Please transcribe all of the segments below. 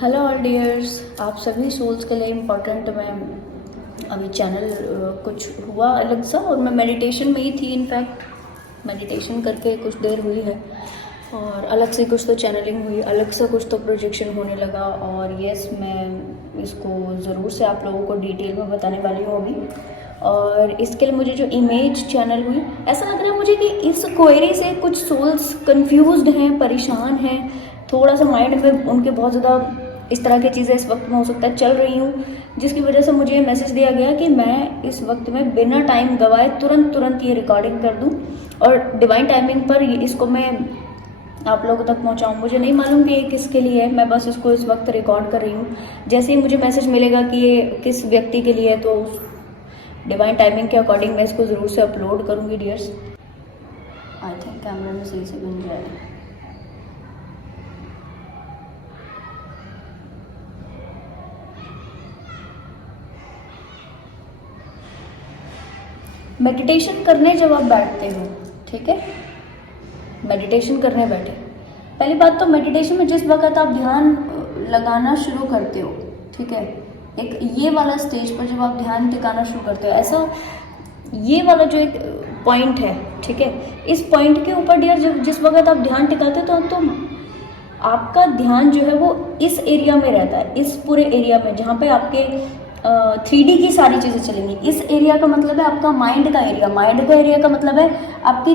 Hello all dears, आप सभी souls के लिए इम्पोर्टेंट। मैं अभी चैनल कुछ हुआ अलग सा और मैं मेडिटेशन में ही थी। इनफैक्ट मेडिटेशन करके कुछ देर हुई है और अलग से कुछ तो चैनलिंग हुई, अलग से कुछ तो प्रोजेक्शन होने लगा। और यस, मैं इसको ज़रूर से आप लोगों को डिटेल में बताने वाली हूँ अभी। और इसके लिए मुझे जो इमेज चैनल हुई, ऐसा लग रहा है मुझे कि इस क्वेरी से कुछ सोल्स कंफ्यूज्ड हैं, परेशान हैं, थोड़ा सा माइंड में उनके बहुत ज़्यादा इस तरह की चीज़ें इस वक्त में हो सकता है चल रही हूँ, जिसकी वजह से मुझे मैसेज दिया गया कि मैं इस वक्त में बिना टाइम गवाए तुरंत ये रिकॉर्डिंग कर दूँ और डिवाइन टाइमिंग पर इसको मैं आप लोगों तक पहुँचाऊँ। मुझे नहीं मालूम कि ये किसके लिए है, मैं बस इसको इस वक्त रिकॉर्ड कर रही हूँ। जैसे ही मुझे मैसेज मिलेगा कि ये किस व्यक्ति के लिए है तो उस डिवाइन टाइमिंग के अकॉर्डिंग मैं इसको ज़रूर से अपलोड करूँगी डियर्स। आई थिंक कैमरा में सही से बन जाएगा। मेडिटेशन करने जब आप बैठते हो, ठीक है, मेडिटेशन करने बैठे, पहली बात तो मेडिटेशन में जिस वक्त आप ध्यान लगाना शुरू करते हो, ठीक है, एक ये वाला स्टेज पर जब आप ध्यान टिकाना शुरू करते हो, ऐसा ये वाला जो एक पॉइंट है, ठीक है, इस पॉइंट के ऊपर डियर जब जिस वक्त आप ध्यान टिकाते हो तो आपका ध्यान जो है वो इस एरिया में रहता है, इस पूरे एरिया में जहाँ पे आपके 3D की सारी चीज़ें चलेंगी। इस एरिया का मतलब है आपका माइंड का एरिया, माइंड का एरिया का मतलब है आपकी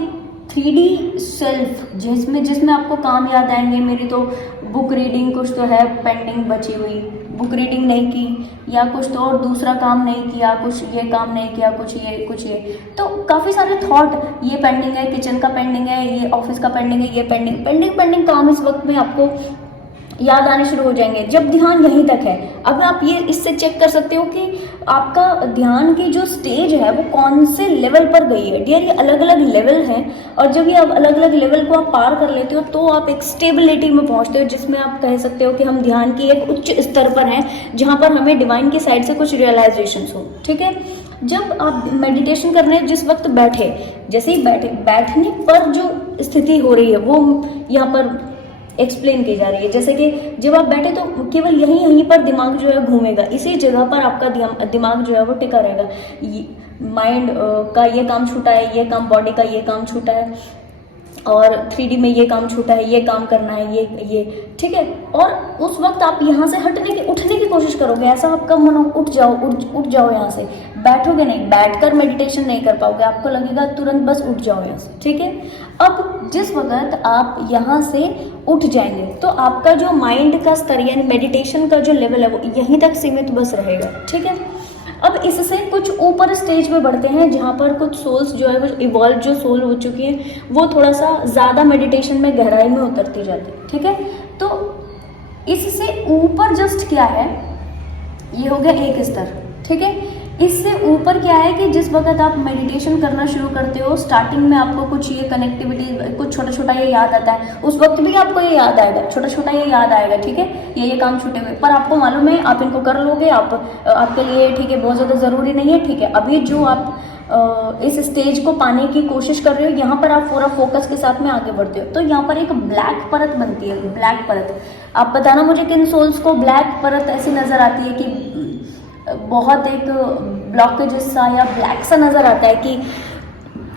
3D सेल्फ, जिसमें आपको काम याद आएंगे। मेरी तो बुक रीडिंग कुछ तो है पेंडिंग बची हुई, बुक रीडिंग नहीं की, या कुछ तो और दूसरा काम नहीं किया, कुछ ये काम नहीं किया, कुछ ये, तो काफ़ी सारे थॉट, ये पेंडिंग है, किचन का पेंडिंग है, ये ऑफिस का पेंडिंग है, ये पेंडिंग काम इस वक्त में आपको याद आने शुरू हो जाएंगे जब ध्यान यहीं तक है। अब आप ये इससे चेक कर सकते हो कि आपका ध्यान की जो स्टेज है वो कौन से लेवल पर गई है। डियर, ये अलग अलग लेवल हैं और जब ये अलग अलग लेवल को आप पार कर लेते हो तो आप एक स्टेबिलिटी में पहुंचते हो, जिसमें आप कह सकते हो कि हम ध्यान की एक उच्च स्तर पर हैं जहां पर हमें डिवाइन की साइड से कुछ रियलाइजेशन हो। ठीक है, जब आप मेडिटेशन करने जिस वक्त बैठे, जैसे ही बैठने पर जो स्थिति हो रही है वो यहाँ पर एक्सप्लेन की जा रही है। जैसे कि जब आप बैठे तो केवल यहीं पर दिमाग जो है घूमेगा, इसी जगह पर आपका दिमाग जो है वो टिका रहेगा। माइंड का ये काम छूटा है, ये काम बॉडी का ये काम छूटा है, और 3D में ये काम छूटा है, ये काम करना है, ये ठीक है। और उस वक्त आप यहाँ से उठने की कोशिश करोगे, ऐसा आपका मन उठ जाओ यहाँ से, बैठोगे नहीं, बैठकर मेडिटेशन नहीं कर पाओगे, आपको लगेगा तुरंत बस उठ जाओ यहाँ से। ठीक है, अब जिस वक्त आप यहाँ से उठ जाएंगे तो आपका जो माइंड का स्तर यानी मेडिटेशन का जो लेवल है वो यहीं तक सीमित बस रहेगा। ठीक है, अब इससे कुछ ऊपर स्टेज पे बढ़ते हैं जहाँ पर कुछ सोल्स जो है वो इवॉल्व जो सोल हो चुकी है वो थोड़ा सा ज़्यादा मेडिटेशन में गहराई में उतरती जाती है। ठीक है, तो इससे ऊपर जस्ट क्या है, ये हो गया एक स्तर। ठीक है, इससे ऊपर क्या है कि जिस वक्त आप मेडिटेशन करना शुरू करते हो, स्टार्टिंग में आपको कुछ ये कनेक्टिविटी, कुछ छोटा छोटा ये याद आता है, उस वक्त भी आपको ये याद आएगा, छोटा छोटा ये याद आएगा। ठीक है, ये काम छूटे हुए, पर आपको मालूम है आप इनको कर लोगे, आपके लिए ठीक है, बहुत ज़्यादा ज़रूरी नहीं है। ठीक है, अभी जो आप इस स्टेज को पाने की कोशिश कर रहे हो, यहाँ पर आप पूरा फोकस के साथ में आगे बढ़ते हो तो यहाँ पर एक ब्लैक परत बनती है। ब्लैक परत, आप बताना मुझे किन सोल्स को ब्लैक परत ऐसी नज़र आती है कि बहुत एक ब्लॉकेज सा या ब्लैक सा नज़र आता है, कि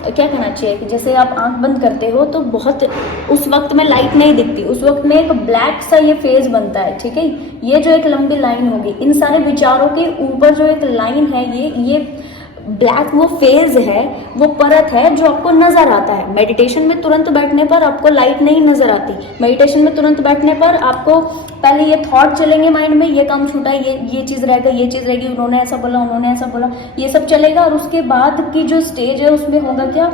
क्या कहना चाहिए कि जैसे आप आंख बंद करते हो तो बहुत उस वक्त में लाइट नहीं दिखती, उस वक्त में एक ब्लैक सा ये फेज बनता है। ठीक है, ये जो एक लंबी लाइन होगी, इन सारे विचारों के ऊपर जो एक लाइन है, ये ब्लैक वो फेज है, वो परत है जो आपको नजर आता है। मेडिटेशन में तुरंत बैठने पर आपको लाइट नहीं नजर आती, मेडिटेशन में तुरंत बैठने पर आपको पहले ये थॉट चलेंगे माइंड में, ये काम छूटा है, ये चीज रहेगा, ये चीज रहेगी, उन्होंने ऐसा बोला, ये सब चलेगा। और उसके बाद की जो स्टेज है उसमें होगा क्या,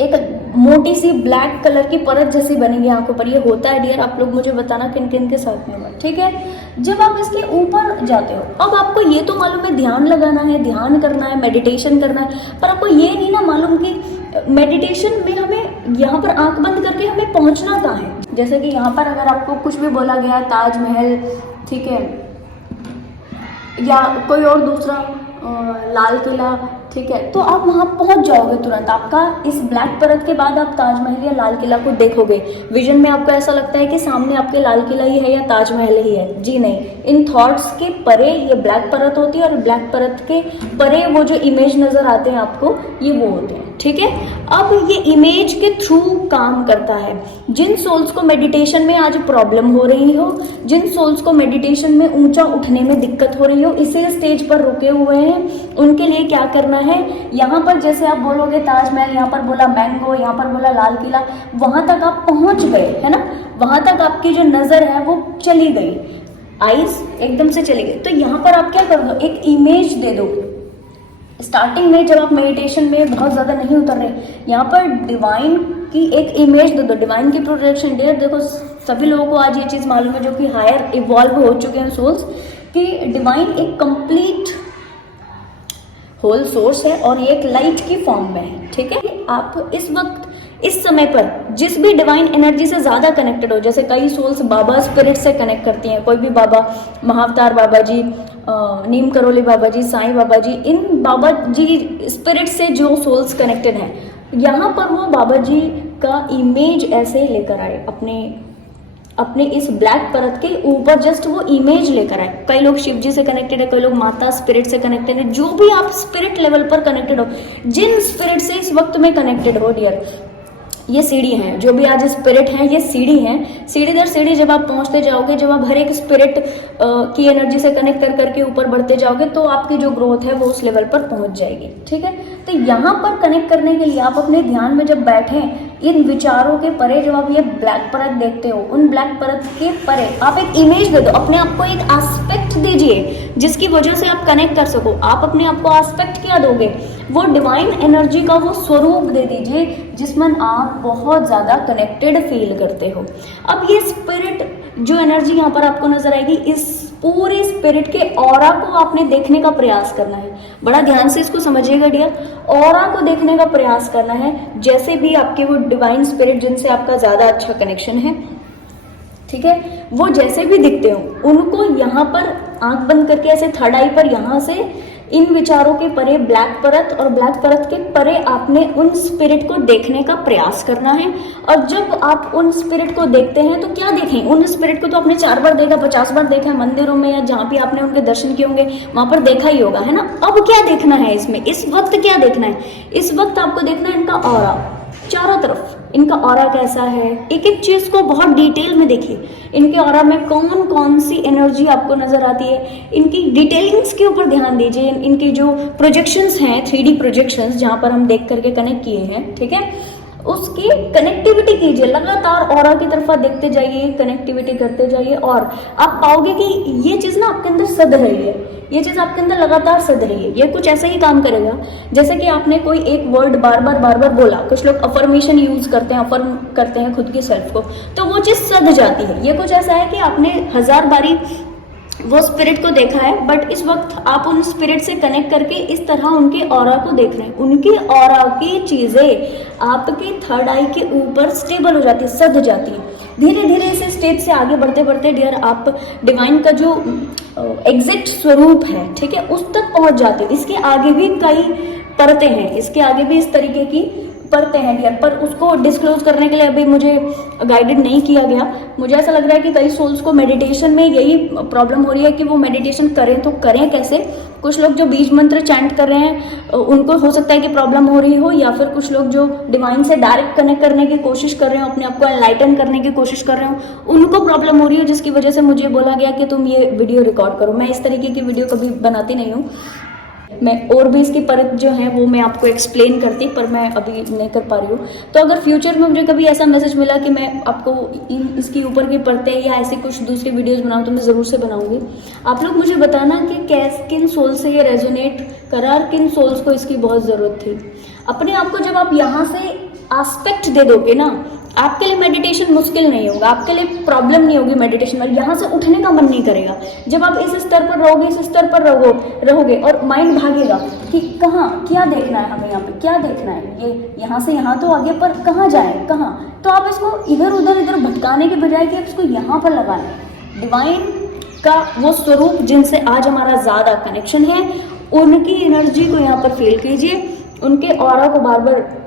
एक मोटी सी ब्लैक कलर की परत जैसी बनेगी आंखों पर। ये होता है डियर, आप लोग मुझे बताना किन किन के साथ में होगा। ठीक है, जब आप इसके ऊपर जाते हो, अब आपको ये तो मालूम है ध्यान लगाना है, ध्यान करना है, मेडिटेशन करना है, पर आपको ये नहीं ना मालूम कि मेडिटेशन में हमें यहाँ पर आंख बंद करके हमें पहुँचना कहाँ है। जैसे कि यहाँ पर अगर आपको कुछ भी बोला गया है, ताजमहल, ठीक है, या कोई और दूसरा लाल किला, ठीक है, तो आप वहाँ पहुँच जाओगे तुरंत। आपका इस ब्लैक परत के बाद आप ताजमहल या लाल किला को देखोगे, विजन में आपको ऐसा लगता है कि सामने आपके लाल किला ही है या ताजमहल ही है। जी नहीं, इन थॉट्स के परे ये ब्लैक परत होती है, और ब्लैक परत के परे वो जो इमेज नज़र आते हैं आपको, ये वो होते हैं। ठीक है, अब ये इमेज के थ्रू काम करता है। जिन सोल्स को मेडिटेशन में आज प्रॉब्लम हो रही हो, जिन सोल्स को मेडिटेशन में ऊंचा उठने में दिक्कत हो रही हो, इसी स्टेज पर रुके हुए हैं, उनके लिए क्या करना है, यहाँ पर जैसे आप बोलोगे ताजमहल, यहाँ पर बोला मैंगो, यहाँ पर बोला लाल किला, वहां तक आप पहुंच गए है ना, वहां तक आपकी जो नजर है वो चली गई, आईज एकदम से चली गई। तो यहाँ पर आप क्या कर दो, एक इमेज दे दो। स्टार्टिंग में जब आप मेडिटेशन में बहुत ज़्यादा नहीं उतर रहे, यहाँ पर डिवाइन की एक इमेज दे दो, डिवाइन की प्रोटेक्शन डे। देखो सभी लोगों को आज ये चीज़ मालूम है जो कि हायर इवॉल्व हो चुके हैं सोल्स, कि डिवाइन एक कंप्लीट होल सोर्स है और एक लाइट की फॉर्म में है। ठीक है, आप इस वक्त इस समय पर जिस भी डिवाइन एनर्जी से ज़्यादा कनेक्टेड हो, जैसे कई सोल्स बाबा स्पिरिट से कनेक्ट करती हैं, कोई भी बाबा, महाअवतार बाबा जी, नीम करोली बाबा जी, साईं बाबा जी, इन बाबा जी स्पिरिट से जो सोल्स कनेक्टेड हैं, यहाँ पर वो बाबा जी का इमेज ऐसे लेकर आए अपने इस ब्लैक परत के ऊपर, जस्ट वो इमेज लेकर आए। कई लोग शिव जी से कनेक्टेड है, कई लोग माता स्पिरिट से कनेक्टेड है। जो भी आप स्पिरिट लेवल पर कनेक्टेड हो, जिन स्पिरिट से इस वक्त में कनेक्टेड हो डियर, ये सीढ़ी है, जो भी आज स्पिरिट हैं ये सीढ़ी है। सीढ़ी दर सीढ़ी जब आप पहुंचते जाओगे, जब आप हर एक स्पिरिट की एनर्जी से कनेक्ट कर करके ऊपर बढ़ते जाओगे, तो आपकी जो ग्रोथ है वो उस लेवल पर पहुंच जाएगी। ठीक है, तो यहाँ पर कनेक्ट करने के लिए आप अपने ध्यान में जब बैठे, इन विचारों के परे जब आप ये ब्लैक परत देखते हो, उन ब्लैक परत के परे आप एक इमेज दे दो, अपने आप को एक एस्पेक्ट दीजिए जिसकी वजह से आप कनेक्ट कर सको। आप अपने आप को एस्पेक्ट क्या दोगे, वो डिवाइन एनर्जी का वो स्वरूप दे दीजिए जिसमें आप बहुत ज़्यादा कनेक्टेड फील करते हो। अब ये स्पिरिट जो एनर्जी यहाँ पर आपको नजर आएगी, इस पूरे स्पिरिट के ऑरा को आपने देखने का प्रयास करना है। बड़ा ध्यान से इसको समझिएगा डियर, ऑरा को देखने का प्रयास करना है। जैसे भी आपके वो डिवाइन स्पिरिट जिनसे आपका ज़्यादा अच्छा कनेक्शन है, ठीक है, वो जैसे भी दिखते हो, उनको यहाँ पर आंख बंद करके ऐसे थर्ड आई पर यहाँ से इन विचारों के परे ब्लैक परत, और ब्लैक परत के परे आपने उन स्पिरिट को देखने का प्रयास करना है। और जब आप उन स्पिरिट को देखते हैं तो क्या देखें, उन स्पिरिट को तो आपने 4 बार देखा, 50 बार देखा है मंदिरों में या जहाँ भी आपने उनके दर्शन किए होंगे, वहां पर देखा ही होगा, है ना। अब क्या देखना है इसमें, इस वक्त क्या देखना है, इस वक्त आपको देखना है इनका ऑरा, चारों तरफ इनका ऑरा कैसा है। एक एक चीज को बहुत डिटेल में देखिए, इनके ऑरा में कौन कौन सी एनर्जी आपको नजर आती है, इनकी डिटेलिंग्स के ऊपर ध्यान दीजिए। इनके जो प्रोजेक्शंस हैं, 3D प्रोजेक्शंस जहां पर हम देख करके कनेक्ट किए हैं, ठीक है, उसकी कनेक्टिविटी कीजिए, लगातार ऑरा की तरफ देखते जाइए, कनेक्टिविटी करते जाइए, और आप पाओगे कि ये चीज ना आपके अंदर सद रही है, ये चीज आपके अंदर लगातार सद रही है। ये कुछ ऐसा ही काम करेगा जैसे कि आपने कोई एक वर्ड बार बार बोला। कुछ लोग अफर्मेशन यूज करते हैं, अफर्म करते हैं खुद की सेल्फ को, तो वो चीज सद जाती है। ये कुछ ऐसा है कि आपने 1000 बारी वो स्पिरिट को देखा है, बट इस वक्त आप उन स्पिरिट से कनेक्ट करके इस तरह उनके ऑरा को देख रहे हैं। उनके ऑरा की चीजें आपके थर्ड आई के ऊपर स्टेबल हो जाती है, सध जाती है। धीरे धीरे इस स्टेज से आगे बढ़ते बढ़ते डियर आप डिवाइन का जो एग्जैक्ट स्वरूप है, ठीक है, उस तक पहुंच जाते हैं। इसके आगे भी कई परतें हैं, इसके आगे भी इस तरीके की परतें हैं डियर, पर उसको डिस्क्लोज करने के लिए अभी मुझे गाइडेड नहीं किया गया। मुझे ऐसा लग रहा है कि कई सोल्स को मेडिटेशन में यही प्रॉब्लम हो रही है कि वो मेडिटेशन करें तो करें कैसे। कुछ लोग जो बीज मंत्र चैंट कर रहे हैं उनको हो सकता है कि प्रॉब्लम हो रही हो, या फिर कुछ लोग जो डिवाइन से डायरेक्ट कनेक्ट करने की कोशिश कर रहे हो, अपने आप को एनलाइटन करने की कोशिश कर रहे हो, उनको प्रॉब्लम हो रही हो, जिसकी वजह से मुझे बोला गया कि तुम ये वीडियो रिकॉर्ड करो। मैं इस तरीके की वीडियो कभी बनाती नहीं हूँ, मैं और भी इसकी परत जो है वो मैं आपको एक्सप्लेन करती, पर मैं अभी नहीं कर पा रही हूँ। तो अगर फ्यूचर में मुझे कभी ऐसा मैसेज मिला कि मैं आपको इसकी ऊपर की परतें या ऐसी कुछ दूसरी वीडियोस बनाऊँ, तो मैं ज़रूर से बनाऊंगी। आप लोग मुझे बताना कि किन सोल से ये रेजोनेट करा, किन सोल्स को इसकी बहुत ज़रूरत थी। अपने आप को जब आप यहाँ से एस्पेक्ट दे दोगे ना, आपके लिए मेडिटेशन मुश्किल नहीं होगा, आपके लिए प्रॉब्लम नहीं होगी मेडिटेशन में, यहाँ से उठने का मन नहीं करेगा। जब आप इस स्तर पर रहोगे, इस स्तर पर रहोगे और माइंड भागेगा कि कहाँ क्या देखना है, हमें यहाँ पे क्या देखना है, ये यहाँ से यहाँ तो आगे, पर कहाँ जाए कहाँ, तो आप इसको इधर उधर भटकाने के बजाय कि आप इसको यहाँ पर लगाएं। डिवाइन का वो स्वरूप जिनसे आज हमारा ज़्यादा कनेक्शन है, उनकी एनर्जी को यहाँ पर फील कीजिए, उनके ऑरा को बार बार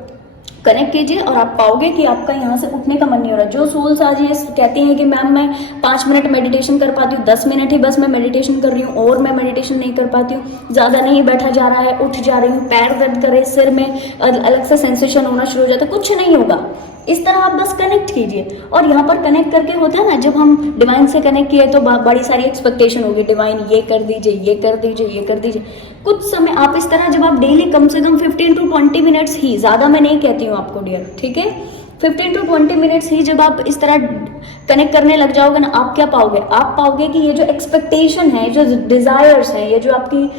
कनेक्ट कीजिए और आप पाओगे कि आपका यहाँ से उठने का मन नहीं हो रहा। जो सोल्स आज ये कहती हैं कि मैम मैं 5 मिनट मेडिटेशन कर पाती हूँ, 10 मिनट ही बस मैं मेडिटेशन कर रही हूँ और मैं मेडिटेशन नहीं कर पाती हूँ, ज़्यादा नहीं बैठा जा रहा है, उठ जा रही हूँ, पैर दर्द करे, सिर में अलग से सेंसेशन होना शुरू हो जाता है, कुछ नहीं होगा। इस तरह आप बस कनेक्ट कीजिए। और यहाँ पर कनेक्ट करके होता है ना, जब हम डिवाइन से कनेक्ट किए तो बड़ी सारी एक्सपेक्टेशन होगी, डिवाइन ये कर दीजिए, ये कर दीजिए, ये कर दीजिए। कुछ समय आप इस तरह, जब आप डेली कम से कम 15 to 20 मिनट्स ही, ज़्यादा मैं नहीं कहती हूँ आपको डियर, ठीक है, 15 to 20 मिनट्स ही जब आप इस तरह कनेक्ट करने लग जाओगे ना, आप क्या पाओगे, आप पाओगे कि ये जो एक्सपेक्टेशन है, जो डिजायर्स है, ये जो आपकी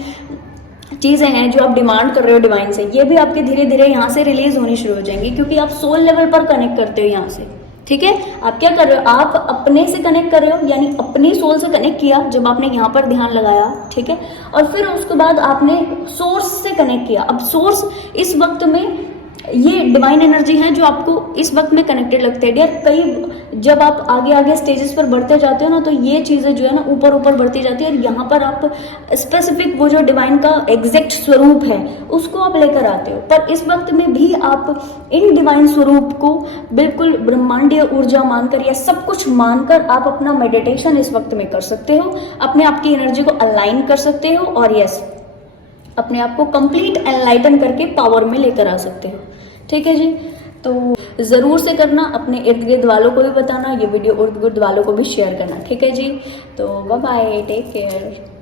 चीज़ें हैं जो आप डिमांड कर रहे हो डिवाइन से, ये भी आपके धीरे धीरे यहाँ से रिलीज होनी शुरू हो जाएंगी, क्योंकि आप सोल लेवल पर कनेक्ट करते हो यहाँ से। ठीक है, आप क्या कर रहे हो, आप अपने से कनेक्ट कर रहे हो, यानी अपनी सोल से कनेक्ट किया जब आपने यहाँ पर ध्यान लगाया, ठीक है, और फिर उसके बाद आपने सोर्स से कनेक्ट किया। अब सोर्स इस वक्त में ये डिवाइन एनर्जी है जो आपको इस वक्त में कनेक्टेड लगते हैं डियर। कई जब आप आगे आगे स्टेजेस पर बढ़ते जाते हो ना, तो ये चीज़ें जो है ना ऊपर ऊपर बढ़ती जाती है, और यहाँ पर आप स्पेसिफिक वो जो डिवाइन का एग्जैक्ट स्वरूप है उसको आप लेकर आते हो। पर इस वक्त में भी आप इन डिवाइन स्वरूप को बिल्कुल ब्रह्मांडीय ऊर्जा मानकर या सब कुछ मानकर आप अपना मेडिटेशन इस वक्त में कर सकते हो, अपने आप की एनर्जी को अलाइन कर सकते हो, और यस, अपने आप को कंप्लीट एनलाइटन करके पावर में लेकर आ सकते हो। ठीक है जी, तो ज़रूर से करना, अपने इर्द गिर्द वालों को भी बताना, ये वीडियो इर्द गिर्द वालों को भी शेयर करना। ठीक है जी, तो बाय बाय, टेक केयर।